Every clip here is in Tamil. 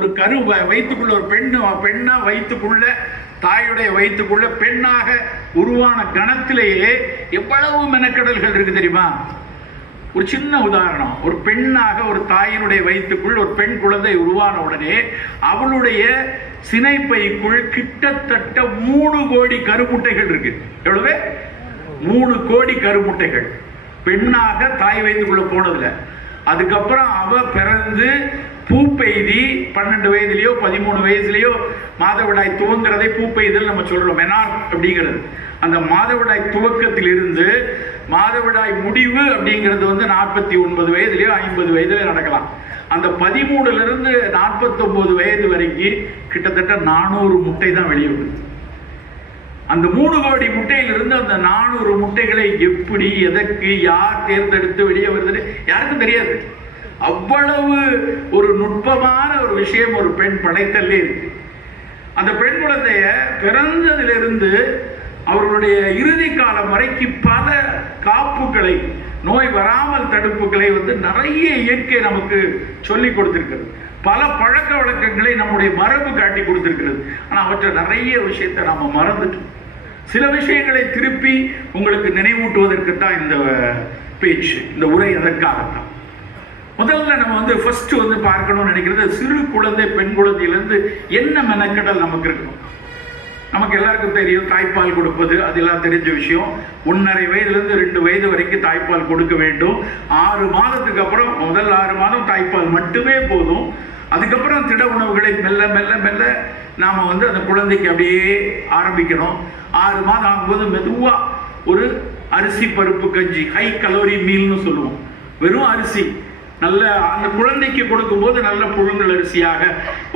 ஒரு கரு வயிற்றுக்குள்ள ஒரு பெண்ணா வயிற்றுக்குள்ள தாயுடைய வயிற்றுக்குள்ள பெண்ணாக உருவான கணத்திலேயே எவ்வளவு மெனக்கடல்கள் இருக்கு தெரியுமா? ஒரு சின்ன உதாரணம், ஒரு பெண்ணாக ஒரு தாயினுடைய வயிற்றுக்குள் ஒரு பெண் குழந்தை உருவான உடனே அவளுடைய சினைப்பைக்குள் கிட்டத்தட்ட 3 கோடி கருமுட்டைகள் இருக்கு. எவ்வளவு? 3 கோடி கருமுட்டைகள். பெண்ணாக தாய் வயிற்றுக்குள்ள போனதுல அதுக்கப்புறம் அவ பிறந்து பூப்பெய்தி 12 வயதுலயோ 13 வயசுலயோ மாதவிடாய் துவங்கிறதை பூப்பெய்தல் நம்ம சொல்றோம், மெனார் அப்படிங்கிறது. அந்த மாதவிடாய் துவக்கத்தில் இருந்து மாதவிடாய் முடிவு அப்படிங்கிறது 49 வயதுலயோ 50 வயதுல நடக்கலாம். அந்த 13 இருந்து 49 வயது வரைக்கும் கிட்டத்தட்ட 400 முட்டை தான் வெளியே வருது. அந்த 3 கோடி முட்டையிலிருந்து அந்த 400 முட்டைகளை எப்படி, எதற்கு, யார் தேர்ந்தெடுத்து வெளியே வருதுன்னு யாருக்கும் தெரியாது. அவ்வளவு ஒரு நுட்பமான ஒரு விஷயம் ஒரு பெண் படைத்தல்லே இருக்கு. அந்த பெண் குழந்தைய பிறந்ததிலிருந்து அவர்களுடைய இறுதி காலம் வரைக்கும் பல காப்புகளை, நோய் வராமல் தடுப்புகளை நிறைய இயற்கை நமக்கு சொல்லி கொடுத்திருக்கிறது. பல பழக்க வழக்கங்களை நம்முடைய மரபு காட்டி கொடுத்திருக்கிறது. ஆனால் அவற்றை நிறைய விஷயத்தை நாம மறந்துட்டோம். சில விஷயங்களை திருப்பி உங்களுக்கு நினைவூட்டுவதற்கு தான் இந்த பேச்சு, இந்த உரை. அதற்காகத்தான் முதல்ல நம்ம ஃபர்ஸ்ட் பார்க்கணும்னு நினைக்கிறது, சிறு குழந்தை பெண் குழந்தையிலிருந்து என்ன மெனக்கடல் நமக்கு இருக்கும். நமக்கு எல்லாருக்கும் தெரியும், தாய்ப்பால் கொடுப்பது அதெல்லாம் தெரிஞ்ச விஷயம். 1.5 வயதுலேருந்து 2 வயது வரைக்கும் தாய்ப்பால் கொடுக்க வேண்டும். 6 மாதத்துக்கு அப்புறம் முதல் 6 மாதம் தாய்ப்பால் மட்டுமே போதும். அதுக்கப்புறம் திட உணவுகளை மெல்ல மெல்ல மெல்ல நாம் அந்த குழந்தைக்கு அப்படியே ஆரம்பிக்கணும். 6 மாதம் ஆகும்போது மெதுவாக ஒரு அரிசி பருப்பு கஞ்சி, ஹை கலோரி மீல்னு சொல்லுவோம், வெறும் அரிசி, நல்ல அந்த குழந்தைக்கு கொடுக்கும்போது நல்ல புழுங்கல் அரிசியாக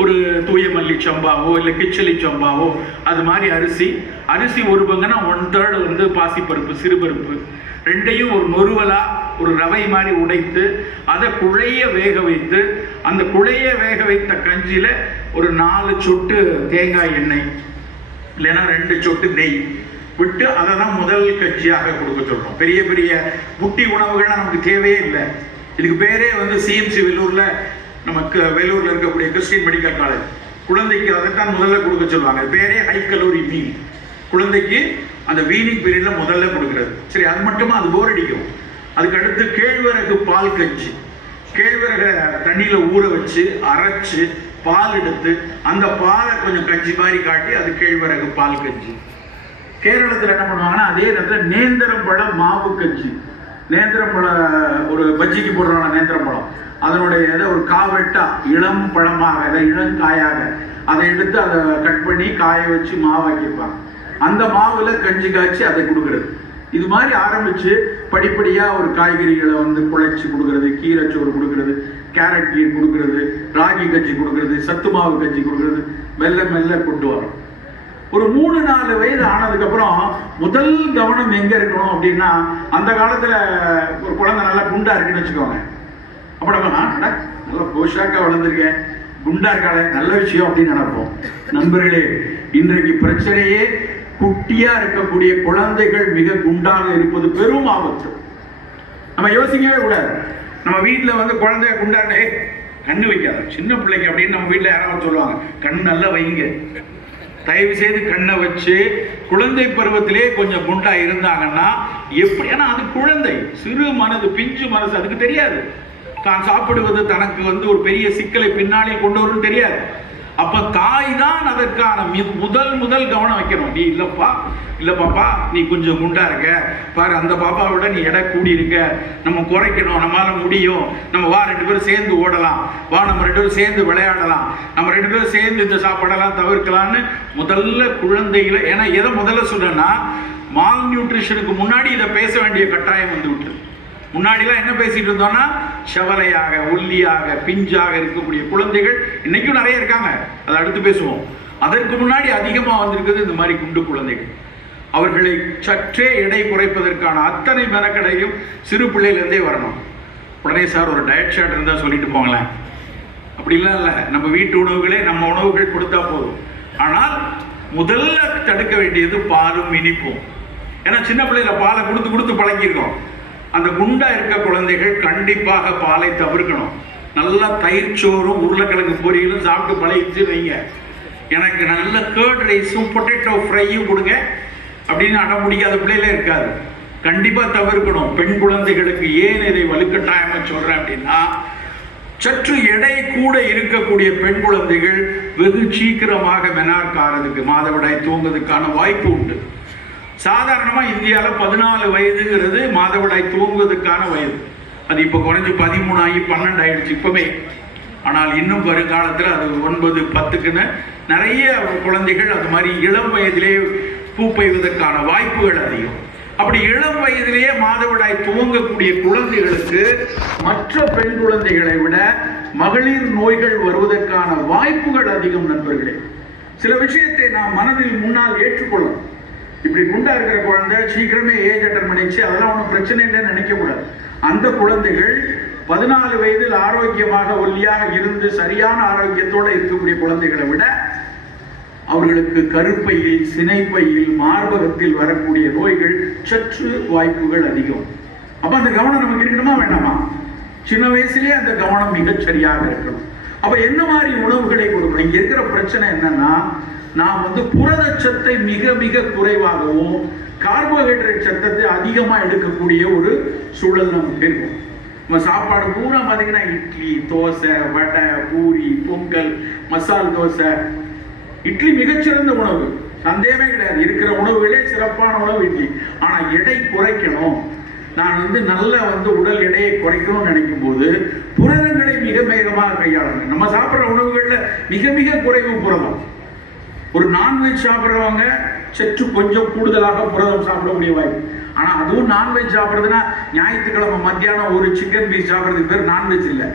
ஒரு தூய மல்லி சம்பாவோ இல்லை கிச்சலி சம்பாவோ அது மாதிரி அரிசி ஒரு பங்குனா 1/3 பாசிப்பருப்பு, சிறுபருப்பு, ரெண்டையும் ஒரு நொறுவலா ஒரு ரவை மாதிரி உடைத்து அதை குழைய வேக வைத்து, அந்த குழைய வேக வைத்த கஞ்சியில ஒரு 4 சொட்டு தேங்காய் எண்ணெய் இல்லைன்னா 2 சொட்டு நெய் விட்டு அதை தான் முதல் கஞ்சியாக கொடுக்க சொல்றோம். பெரிய பெரிய புட்டி உணவுகள்லாம் நமக்கு தேவையே இல்லை. இதுக்கு பேரே சிஎம்சி வெள்ளூர்ல, நமக்கு வேலூர்ல இருக்கக்கூடிய கிறிஸ்டியன் மெடிக்கல் காலேஜ் குழந்தைக்கு அதைத்தான் முதல்ல கொடுக்க சொல்லுவாங்க. பேரே ஹை கலோரி மீல். குழந்தைக்கு அந்த வீனிங் பீரியட்ல முதல்ல கொடுக்கிறது. சரி, அது மட்டுமா? அது போர் அடிக்கும். அதுக்கு அடுத்து கேழ்வரகு பால் கஞ்சி. கேழ்வரகை தண்ணியில ஊற வச்சு அரைச்சு பால் எடுத்து அந்த பாலை கொஞ்சம் கஞ்சி மாதிரி காட்டி அது கேழ்வரகு பால் கஞ்சி. கேரளத்தில் என்ன பண்ணுவாங்கன்னா அதே நேரத்தில் நேந்திரம் பழம் மாவு கஞ்சி. நேந்திரம் பழம் ஒரு பஜ்ஜிக்கு போடுறாங்க, நேந்திரம் பழம் அதனுடைய ஒரு காவெட்டா இளம் பழமாக இளங்காயாக அதை எடுத்து அதை கட் பண்ணி காய வச்சு மாவாக்கியிருப்பாங்க. அந்த மாவுல கஞ்சி காய்ச்சி அதை கொடுக்கறது. இது மாதிரி ஆரம்பிச்சு படிப்படியா ஒரு காய்கறிகளை குழைச்சி கொடுக்கறது, கீரை சோறு கொடுக்கறது, கேரட் கீர் கொடுக்கறது, ராகி கஞ்சி கொடுக்கறது, சத்து மாவு கஞ்சி கொடுக்கறது, மெல்ல மெல்ல கொண்டு வரும். ஒரு 3-4 வயது ஆனதுக்கு அப்புறம் முதல் கவனம் எங்க இருக்கணும் அப்படின்னா, அந்த காலத்துல ஒரு குழந்தை நல்லா குண்டா இருக்குன்னு வச்சுக்கோங்க. அப்ப நம்ம நல்லா போஷாக்கா வளர்ந்துருக்கேன், குண்டா இருக்காளே, நல்ல விஷயம் அப்படின்னு நினைப்போம். நண்பர்களே, இன்றைக்கு பிரச்சனையே குட்டியா இருக்கக்கூடிய குழந்தைகள் மிக குண்டாக இருப்பது பெரும் ஆபத்து. நம்ம யோசிக்கவே கூடாது. நம்ம வீட்டுல குழந்தைய குண்டாண்டே கண்ணு வைக்காத, சின்ன பிள்ளைங்க அப்படின்னு நம்ம வீட்டுல யாராவது சொல்லுவாங்க, கண் நல்லா வைங்க, தயவு செய்து கண்ணை வச்சு. குழந்தை பருவத்திலே கொஞ்சம் குண்டா இருந்தாங்கன்னா எப்படி? ஏன்னா அது குழந்தை, சிறு மனது, பிஞ்சு மனசு, அதுக்கு தெரியாது தான் சாப்பிடுவது தனக்கு ஒரு பெரிய சிக்கலை பின்னாலே கொண்டு வரும் தெரியாது. அப்ப தாய் தான் அதற்கான முதல் கவனம் வைக்கணும். நீ இல்ல பாப்பா நீ கொஞ்சம் குண்டா இருக்க பாரு, அந்த பாப்பா விட நீ எடை கூடி இருக்க, நம்ம குறைக்கணும், நம்மளால முடியும், நம்ம வா 2 பேரும் சேர்ந்து ஓடலாம், வா நம்ம 2 பேரும் சேர்ந்து விளையாடலாம், நம்ம 2 பேரும் சேர்ந்து இந்த சாப்பாடெல்லாம் தவிர்க்கலாம்னு முதல்ல குழந்தைகளை. ஏன்னா எதை முதல்ல சொல்றேன்னா, மால் நியூட்ரிஷனுக்கு முன்னாடி இதை பேச வேண்டிய கட்டாயம் விட்டு. முன்னாடிலாம் என்ன பேசிட்டு இருந்தோம்னா, செவலையாக, ஒல்லியாக, பிஞ்சாக இருக்கக்கூடிய குழந்தைகள் இன்னைக்கும் நிறைய இருக்காங்க, அதை அடுத்து பேசுவோம். அதற்கு முன்னாடி அதிகமாக வந்திருக்கிறது இந்த மாதிரி குண்டு குழந்தைகள். அவர்களை சற்றே எடை குறைப்பதற்கான அத்தனை மெனக்கடையும் சிறு பிள்ளையிலேருந்தே வரணும். உடனே சார் ஒரு டயட் சார்ட் இருந்தால் சொல்லிட்டு போங்களேன், அப்படிலாம் இல்லை. நம்ம வீட்டு உணவுகளே நம்ம உணவுகள் கொடுத்தா போதும். ஆனால் முதல்ல தடுக்க வேண்டியது பாலும் இனிப்பும். ஏன்னா சின்ன பிள்ளையில பாலை கொடுத்து பழகிருக்கோம். அந்த குண்டா இருக்க குழந்தைகள் கண்டிப்பாக பாலை தவிர்க்கணும். நல்லா தயிர் சோறும் உருளைக்கிழங்கு பொரியலும் சாப்பிட்டு பழகிச்சு வைங்க, எனக்கு நல்ல கேர்ட் ரைஸும் பொட்டேட்டோ ஃப்ரையும் கொடுங்க அப்படின்னு அடம் முடிக்காத பிள்ளையில இருக்காது. கண்டிப்பாக தவிர்க்கணும். பெண் குழந்தைகளுக்கு ஏன் இதை வலுக்கட்டாயமாக சொல்கிறேன் அப்படின்னா, சற்று எடை கூட இருக்கக்கூடிய பெண் குழந்தைகள் வெகு சீக்கிரமாக மெனார்க்காரதுக்கு மாதவிடாய் தூங்குவதற்கான வாய்ப்பு உண்டு. சாதாரணமாக இந்தியாவில் 14 வயதுங்கிறது மாதவிடாய் தூங்குவதற்கான வயது. அது இப்போ குறைஞ்சி 13 ஆகி 12 ஆயிடுச்சு இப்போவே. ஆனால் இன்னும் வருங்காலத்தில் அது 9, 10க்குன்னு நிறைய குழந்தைகள் அது மாதிரி இளம் வயதிலே பூ பெய்வதற்கான வாய்ப்புகள் அதிகம். அப்படி இளம் வயதிலேயே மாதவிடாய் துவங்கக்கூடிய குழந்தைகளுக்கு மற்ற பெண் குழந்தைகளை விட மகளிர் நோய்கள் வருவதற்கான வாய்ப்புகள் அதிகம். நண்பர்களே, சில விஷயத்தை நாம் மனதில் முன்னால் ஏற்றுக்கொள்ளும். இப்படி குண்டா இருக்கிற குழந்தை சீக்கிரமே ஏஜ் அட்டன் பண்ணிச்சு, அதெல்லாம் ஒன்றும் பிரச்சனை இல்லைன்னு நினைக்க கூடாது. அந்த குழந்தைகள் 14 வயதில் ஆரோக்கியமாக ஒல்லியாக இருந்து சரியான ஆரோக்கியத்தோடு இருக்கக்கூடிய குழந்தைகளை விட அவர்களுக்கு கருப்பையில், சினைப்பையில், மார்பகத்தில் வரக்கூடிய நோய்கள் சற்று வாய்ப்புகள் அதிகம். அப்ப அந்த கவனம் நமக்கு இருக்கணுமா வேண்டாமா? சின்ன வயசுலேயே அந்த கவனம் மிகச் சரியாக இருக்கணும். அப்ப என்ன மாதிரி உணவுகளை கொடுக்கணும்? இங்க இருக்கிற பிரச்சனை என்னன்னா, நாம் புரதச்சத்தை மிக மிக குறைவாகவும் கார்போஹைட்ரேட் சத்தத்தை அதிகமா எடுக்கக்கூடிய ஒரு சூழல் நமக்கு இருக்கும். நம்ம சாப்பாடு பூரா பார்த்தீங்கன்னா இட்லி, தோசை, வடை, பூரி, பொங்கல், மசால் தோசை. இட்லி மிகச்சிறந்த உணவு, சந்தேகமே கிடையாது. இருக்கிற உணவுகளே சிறப்பான உணவு இட்லி. ஆனா எடை குறைக்கணும், நான் நல்ல உடல் எடையை குறைக்கணும்னு நினைக்கும் போது புரதங்களை மிக வேகமாக கையாளணும். நம்ம சாப்பிட்ற உணவுகள்ல மிக மிக குறைவு புரதம். ஒரு நான்வெஜ் சாப்பிட்றவங்க சற்று கொஞ்சம் கூடுதலாக புரதம் சாப்பிடக்கூடிய வாய்ப்பு. ஆனா அதுவும் நான்வெஜ் சாப்பிட்றதுன்னா ஞாயிற்றுக்கிழமை மத்தியானம் ஒரு சிக்கன் பீஸ் சாப்பிட்றதுக்கு பேர் நான்வெஜ் இல்லை.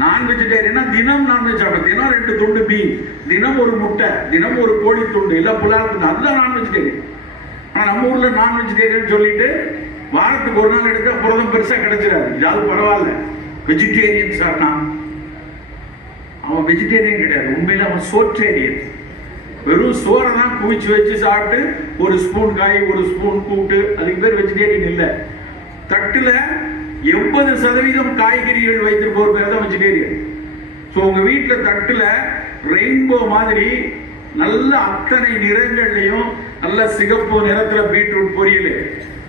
நான் வெஜிடேரியனா தினம் நான்வெஜ் சாப்பிடும், தினம் 2 துண்டு மீன், தினம் ஒரு முட்டை, தினம் ஒரு கோழி துண்டு, இல்லை புலால் துண்டு, அதுதான் நான் வெஜிடேரியன். ஆனால் நம்ம ஊர்ல நான் வெஜிடேரியன் சொல்லிட்டு வாரத்துக்கு ஒரு நாள் எடுத்தா புரதம் பெருசா கிடைச்சிடாது. இதாவது பரவாயில்ல, வெஜிடேரியன் சார், அவன் வெஜிடேரியன் கிடையாது, உண்மையில அவன் சோற்றேரியன். வெறும் சோறை தான் குவிச்சு வச்சு சாப்பிட்டு ஒரு ஸ்பூன் காய், ஒரு ஸ்பூன் கூட்டு, அதுக்கு பேர் வெஜிடேரியன் இல்லை. தட்டுல 80% காய்கறிகள் வைத்திருப்போர் பேர் தான் வெஜிடேரியன். ஸோ உங்க வீட்டில் தட்டுல ரெயின்போ மாதிரி நல்ல அத்தனை நிறங்கள்லையும் நல்ல சிகப்பு நிறத்துல பீட்ரூட் பொரியல்,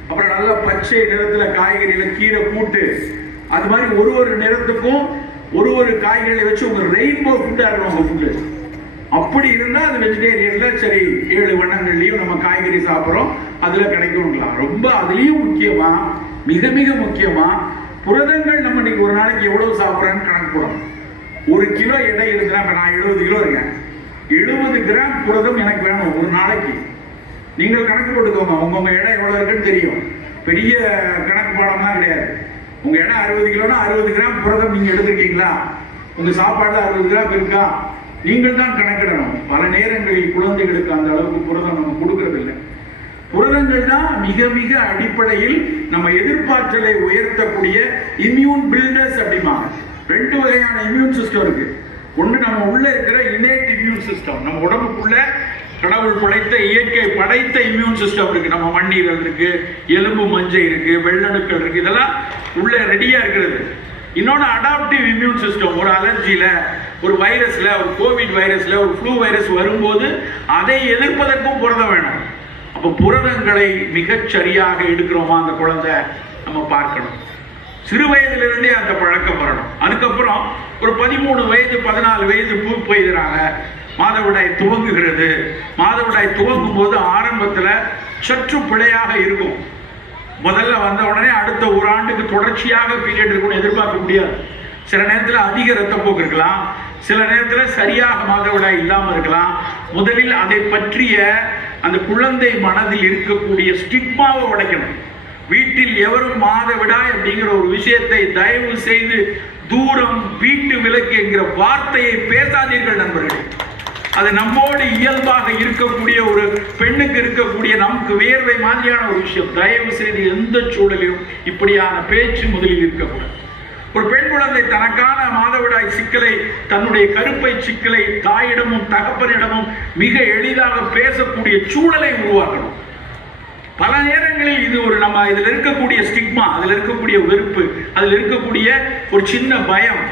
அப்புறம் நல்ல பச்சை நிறத்துல காய்கறியில கீரை கூட்டு, அது மாதிரி ஒரு நிறத்துக்கும் ஒரு காய்கறிகளை வச்சு உங்க ரெயின்போ ஃபுட்டா இருக்கணும் உங்க ஃபுட்டு. அப்படி இருந்தா அது வெஜிடேரியன்ல சரி, 7 வண்ணங்கள்லயும் நம்ம காய்கறி சாப்பிட்றோம், அதுல கிடைக்கும்லாம். ரொம்ப அதுலயும் முக்கியமா, மிக மிக முக்கியமா, புரதங்கள் நம்ம இன்னைக்கு ஒரு நாளைக்கு எவ்வளவு சாப்பிட்றேன்னு கணக்கு போடணும். 1 கிலோ எடை இருக்குன்னா, நான் 70 கிலோ இருக்கேன், 70 கிராம் புரதம் எனக்கு வேணும் ஒரு நாளைக்கு. நீங்கள் கணக்கு போட்டுக்கோங்க, உங்க எடை எவ்வளவு இருக்குன்னு தெரியும். பெரிய கணக்கு பாடம்லாம் கிடையாது. உங்க எடை 60 கிலோனா 60 கிராம் புரதம் நீங்க எடுத்துருக்கீங்களா? உங்க சாப்பாடுல 60 கிராம் இருக்கா? நீங்கள் தான் கணக்கிடணும். பல நேரங்களில் குழந்தைகளுக்கு அந்த அளவுக்கு புரதம் நம்ம கொடுக்கறது இல்லை. புரதங்கள் தான் மிக மிக அடிப்படையில் நம்ம எதிர்ப்பாற்றலை உயர்த்தக்கூடிய இம்யூன் பில்டர்ஸ் அப்படிமா. 2 வகையான இம்யூன் சிஸ்டம் இருக்கு. ஒன்று நம்ம உள்ள இருக்கிற இன்னேட் இம்யூன் சிஸ்டம், நம்ம உடம்புக்குள்ள கடவுள் படைத்த இயற்கை படைத்த இம்யூன் சிஸ்டம் இருக்கு. நம்ம மண்ணீரல் இருக்கு, எலும்பு மஞ்சை இருக்கு, வெள்ளணுக்கள் இருக்கு, இதெல்லாம் உள்ள ரெடியா இருக்கிறது. இன்னொன்று அடாப்டிவ் இம்யூன் சிஸ்டம், ஒரு அலர்ஜியில, ஒரு வைரஸ்ல, ஒரு கோவிட் வைரஸ்ல, ஒரு ஃப்ளூ வைரஸ் வரும்போது அதை எதிர்ப்பதற்கும் புரதம் வேணும். அப்போ புரதங்களை மிகச் சரியாக எடுக்கிறோமா அந்த குழந்தை நம்ம பார்க்கணும். சிறு வயதிலிருந்தே அந்த பழக்கம் வரணும். அதுக்கப்புறம் ஒரு 13 வயது 14 வயது பூ பெய்கிறாங்க, மாதவிடாய் துவங்குகிறது. மாதவிடாய் துவங்கும் போது ஆரம்பத்தில் சற்று பிழையாக இருக்கும். முதல்ல வந்த உடனே அடுத்த ஒரு ஆண்டுக்கு தொடர்ச்சியாக பீரியட் இருக்கும்னு எதிர்பார்க்க முடியாது. சில நேரத்தில் அதிக ரத்தப்போக்கு இருக்கலாம், சில நேரத்தில் சரியாக மாதவிடாய் இல்லாமல் இருக்கலாம். முதலில் அதை பற்றிய அந்த குழந்தை மனதில் இருக்கக்கூடிய ஸ்டிக்மாவை உடைக்கணும். வீட்டில் எவரும் மாதவிடாய் அப்படிங்கிற ஒரு விஷயத்தை தயவு செய்து தூரம், வீட்டு விலக்கு என்கிற வார்த்தையை பேசாதீர்கள் நண்பர்களே. அது நம்மோடு இயல்பாக இருக்கக்கூடிய ஒரு பெண்ணுக்கு இருக்கக்கூடிய நமக்கு வேர்வை மாதிரியான ஒரு விஷயம். தயவு செய்து எந்த சூழலிலும் இப்படியான பேச்சு முதலில் இருக்கக்கூடாது. ஒரு பெண் குழந்தை தனக்கான மாதவிடாய் சிக்கலை, தன்னுடைய கருப்பை சிக்கலை தாயிடமும் தகப்பனிடமும் மிக எளிதாக பேசக்கூடிய சூழலை உருவாக்கணும். பல நேரங்களில் இது ஒரு இதுல இருக்கக்கூடிய ஸ்டிக்மா, அதுல இருக்கக்கூடிய வெறுப்பு, அதுல இருக்கக்கூடிய ஒரு சின்ன பயம்,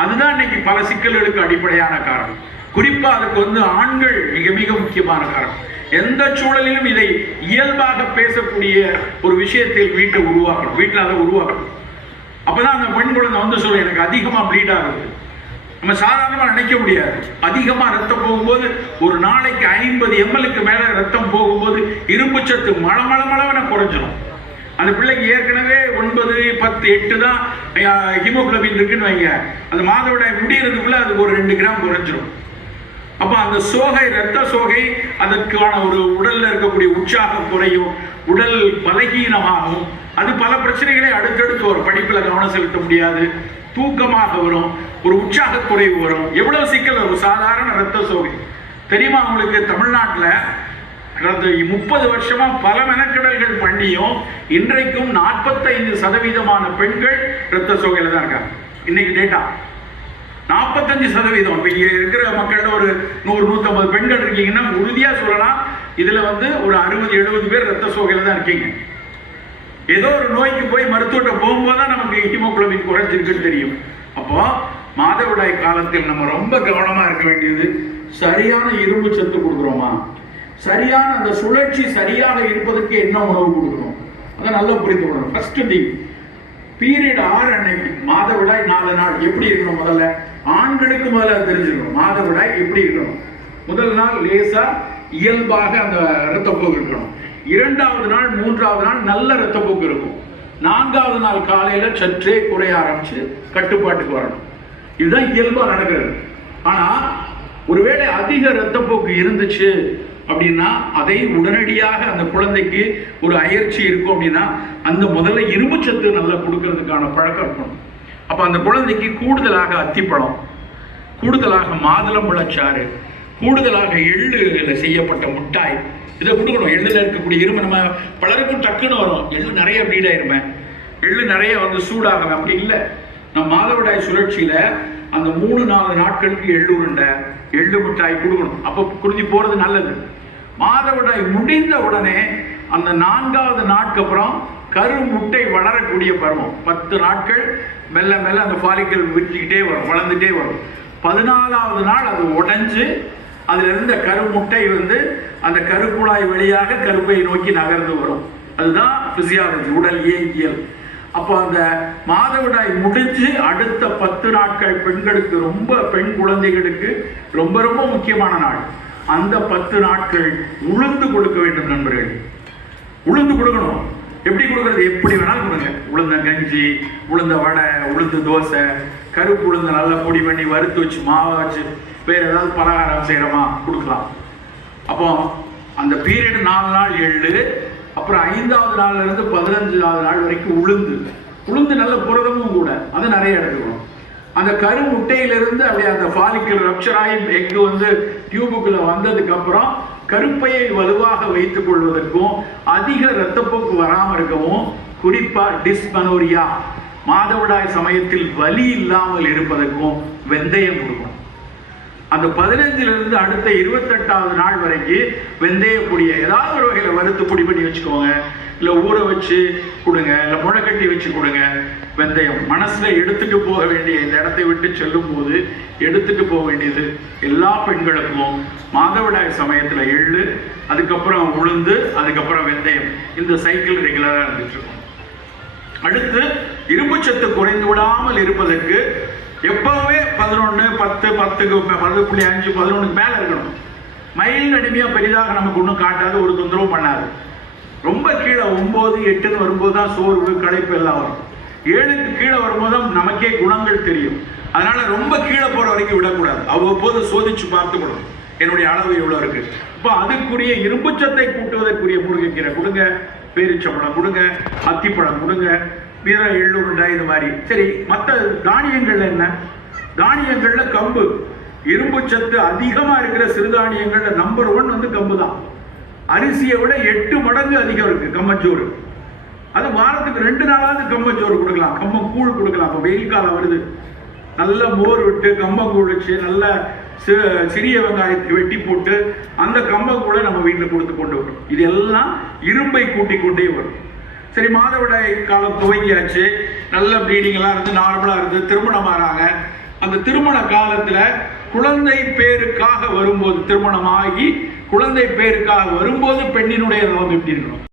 அதுதான் இன்னைக்கு பல சிக்கல்களுக்கு அடிப்படையான காரணம். குறிப்பா அதுக்கு ஆண்கள் மிக மிக முக்கியமான காரணம். எந்த சூழலிலும் இதை இயல்பாக பேசக்கூடிய ஒரு விஷயத்தில் வீட்டில் அதை உருவாக்கணும். அப்பதான் அந்த பெண் குழந்தை சொல்ல எனக்கு அதிகமா ப்ளீட் ஆகுது. நம்ம சாதாரணமா நினைக்க முடியாது. அதிகமா ரத்தம் போகும்போது ஒரு நாளைக்கு 50 ml மேல ரத்தம் போகும்போது இரும்பு சத்து மளமளமளவன குறைஞ்சிடும். அந்த பிள்ளைக்கு ஏற்கனவே 9, 10, 8 தான் ஹீமோகுளோபின் இருக்குன்னு வைங்க. அந்த மாதவிடாய் முடியறதுக்குள்ள அதுக்கு ஒரு 2 கிராம் குறைஞ்சிடும். அப்ப அந்த சோகை, ரத்த சோகை, அதற்கான ஒரு உடல்ல இருக்கக்கூடிய உற்சாகம் குறையும், உடல் பலகீனமாகும். அது பல பிரச்சனைகளை அடுத்தடுத்து வரும். படிப்புல கவனம் செலுத்த முடியாது, தூக்கமாக வரும், ஒரு உற்சாக குறைவு வரும். எவ்வளவு சிக்கல் வரும் சாதாரண ரத்த சோகை. தெரியுமா உங்களுக்கு? தமிழ்நாட்டில் 30 வருஷமா பல மெனக்கெடல்கள் பண்ணியும் இன்றைக்கும் 45% பெண்கள் ரத்த சோகையில தான் இருக்காங்க. இன்னைக்கு டேட்டா 45%. இப்ப இங்க இருக்கிற மக்கள் ஒரு 100-150 பெண்கள் இருக்கீங்கன்னா உறுதியா சொல்லலாம், இதுல ஒரு 60-70 பேர் ரத்த சோகையில தான் இருக்கீங்க. ஏதோ ஒரு நோய்க்கு போய் மருத்துவத்தை போகும்போதுதான் நமக்கு ஹீமோகுளோபின் குறைஞ்சிருக்குன்னு தெரியும். அப்போ மாதவிடாய் காலத்தில் நம்ம ரொம்ப கவனமா இருக்க வேண்டியது, சரியான இரும்பு சத்து கொடுக்குறோமா, சரியான அந்த சுழற்சி சரியாக இருப்பதற்கு என்ன உணவு கொடுக்கணும், அதை நல்லா புரிந்து கொள்ளணும். ஃபர்ஸ்ட் திங், பீரியட் 6 அன்னைக்கு மாதவிடாய் 4 நாள் எப்படி இருக்கணும்? முதல்ல ஆண்களுக்கு முதல்ல தெரிஞ்சுக்கணும் மாதவிடாய் எப்படி இருக்கணும். முதல் நாள் லேசா இயல்பாக அந்த இரத்தப்போக்கு இருக்கணும். 2வது நாள் 3வது நாள் நல்ல இரத்தப்போக்கு இருக்கும். 4வது நாள் காலையில சற்றே குறைய ஆரம்பிச்சு கட்டுப்பாட்டுக்கு வரணும். இதுதான் இயல்பா நடக்கிறது. ஆனா ஒருவேளை அதிக இரத்தப்போக்கு இருந்துச்சு அப்படின்னா அதை உடனடியாக அந்த குழந்தைக்கு ஒரு அயற்சி இருக்கும் அப்படின்னா அந்த முதல்ல இரும்பு சத்து நல்லா கொடுக்கறதுக்கான பழக்கம் இருக்கணும். அப்ப அந்த குழந்தைக்கு கூடுதலாக அத்திப்பழம், கூடுதலாக மாதுளம்பழச்சாறு, கூடுதலாக எள்ளுல செய்யப்பட்ட முட்டாய் இதை கொடுக்கணும். எள்ளுல இருக்கக்கூடிய இரும்பு நம்ம பலருக்கும் டக்குன்னு வரும், எள்ளு நிறைய ப்ளீட் ஆயிருமே, எள்ளு நிறைய சூடாகும். அப்படி இல்லை. நம்ம மாதவிடாய் சுழற்சியில அந்த 3-4 நாட்களுக்கு எள்ளு உருண்டை, எள்ளு மிட்டாய் கொடுக்கணும். அப்போ குறிஞ்சி போறது நல்லது. மாதவிடாய் முடிந்த உடனே அந்த 4வது நாட்கு அப்புறம் கரு முட்டை வளரக்கூடிய பருவம் 10 நாட்கள் மெல்ல மெல்ல அந்த ஃபாலிக்கல் விட்டுக்கிட்டே வரும், வளர்ந்துட்டே வரும். 14வது நாள் அது உடைஞ்சு அதுல இருந்த கரு முட்டை அந்த கருக்குழாய் வழியாக கருப்பை நோக்கி நகர்ந்து வரும். அதுதான் பிசியாலஜி, உடல் இயங்கியல். அப்போ அந்த மாதவிடாய் முடிஞ்சு அடுத்த 10 நாட்கள் பெண்களுக்கு பெண் குழந்தைகளுக்கு ரொம்ப ரொம்ப முக்கியமான நாள். அந்த 10 நாட்கள் உளுந்து கொடுக்க வேண்டும் நண்பர்கள். உளுந்து கொடுக்கணும். எப்படி கொடுக்கறது? எப்படி வேணாலும் கொடுங்க. உளுந்த கஞ்சி, உளுந்த வடை, உளுந்து தோசை, கருப்பு உளுந்த நல்லா பொடி பண்ணி வறுத்து வச்சு மாவை வச்சு வேற ஏதாவது பலகாரம் செய்யறோமா கொடுக்கலாம். அப்போ அந்த பீரியட் 4 நாள் எள்ளு, அப்புறம் 5வது நாள்ல இருந்து 15வது நாள் வரைக்கும் உளுந்து நல்ல புரதமும் கூட, அதை நிறைய எடுத்துக்கணும். அந்த கரு முட்டையிலிருந்து அப்படியே அந்த ஃபாலிக்கல் ரப்சர் ஆகி எக்கு டியூபுக்குள்ள வந்ததுக்கு அப்புறம் கருப்பையை வலுவாக வைத்துக் கொள்வதற்கும் அதிக இரத்தப்போக்கு வராமல் இருக்கவும், குறிப்பா டிஸ்மெனோரியா மாதவிடாய் சமயத்தில் வலி இல்லாமல் இருப்பதற்கும் வெந்தயம் கொடுக்கணும். அந்த 15லிருந்து அடுத்த 28வது நாள் வரைக்கும் வெந்தய பொடியை ஏதாவது ஒரு வகையில் வறுத்து பொடி பண்ணி வச்சுக்கோங்க. இல்லை ஊற வச்சு கொடுங்க, இல்லை முளைக்கட்டி வச்சு கொடுங்க. வெந்தயம் மனசுல எடுத்துட்டு போக வேண்டிய, இந்த இடத்தை விட்டு செல்லும் போது எடுத்துட்டு போக வேண்டியது எல்லா பெண்களுக்கும் மாதவிடாய் சமயத்தில் எள்ளு, அதுக்கப்புறம் உளுந்து, அதுக்கப்புறம் வெந்தயம். இந்த சைக்கிள் ரெகுலராக இருந்துட்டு இருக்கும். அடுத்து இரும்புச்சத்து குறைந்து விடாமல் இருப்பதற்கு எப்பவுமே 11, 10, 10.5, 11 மேல இருக்கணும். மைல் அடிமையா பெரிதாக நமக்கு ஒன்றும் காட்டாது, ஒரு தொந்தரவும் பண்ணாது. ரொம்ப கீழே 9, 8 வரும்போது தான் சோர்வு, களைப்பு எல்லாம் வரும். 7க்கு கீழே வரும்போது தான் நமக்கே குணங்கள் தெரியும். அதனால ரொம்ப கீழே போற வரைக்கும் விடக்கூடாது. அவ்வப்போது சோதிச்சு பார்த்துக்கணும் என்னுடைய அளவு எவ்வளவு இருக்கு. இப்போ அதுக்குரிய இரும்புச்சத்தை கூட்டுவதற்குரிய முருங்கைக்கீரை கொடுங்க, பேரிச்சம்பழம் கொடுங்க, அத்திப்பழம் கொடுங்க, வீர எள்ளுருண்டை, இது மாதிரி. சரி, மற்ற தானியங்கள்ல என்ன? தானியங்கள்ல கம்பு, இரும்பு சத்து அதிகமா இருக்கிற சிறுதானியங்கள்ல நம்பர் 1 கம்பு தான். அரிசியை விட 8 மடங்கு அதிகம் இருக்கு கம்மஞ்சோறு. அது வாரத்துக்கு 2 நாளாவது கம்பஞ்சோறு கொடுக்கலாம், கம்பங்கூழ் கொடுக்கலாம். இப்போ வெயில் காலம் வருது, நல்ல மோர் விட்டு கம்பங்கூழ் வச்சு நல்ல சிறிய வெங்காயத்தை வெட்டி போட்டு அந்த கம்பங்கூழை நம்ம வீட்டில் கொடுத்து கொண்டு வரும். இது எல்லாம் இரும்பை கூட்டிக் கொண்டே வரும். சரி, மாதவிடாய் காலம் துவங்கியாச்சு, நல்ல ப்ளீடிங் எல்லாம் இருந்து நார்மலா இருந்து திருமணம் ஆறாங்க, அந்த திருமண காலத்துல குழந்தை பேருக்காக வரும்போது, திருமணமாகி குழந்தை பேருக்காக வரும்போது பெண்ணினுடைய நலம் எப்படி இருக்கணும்?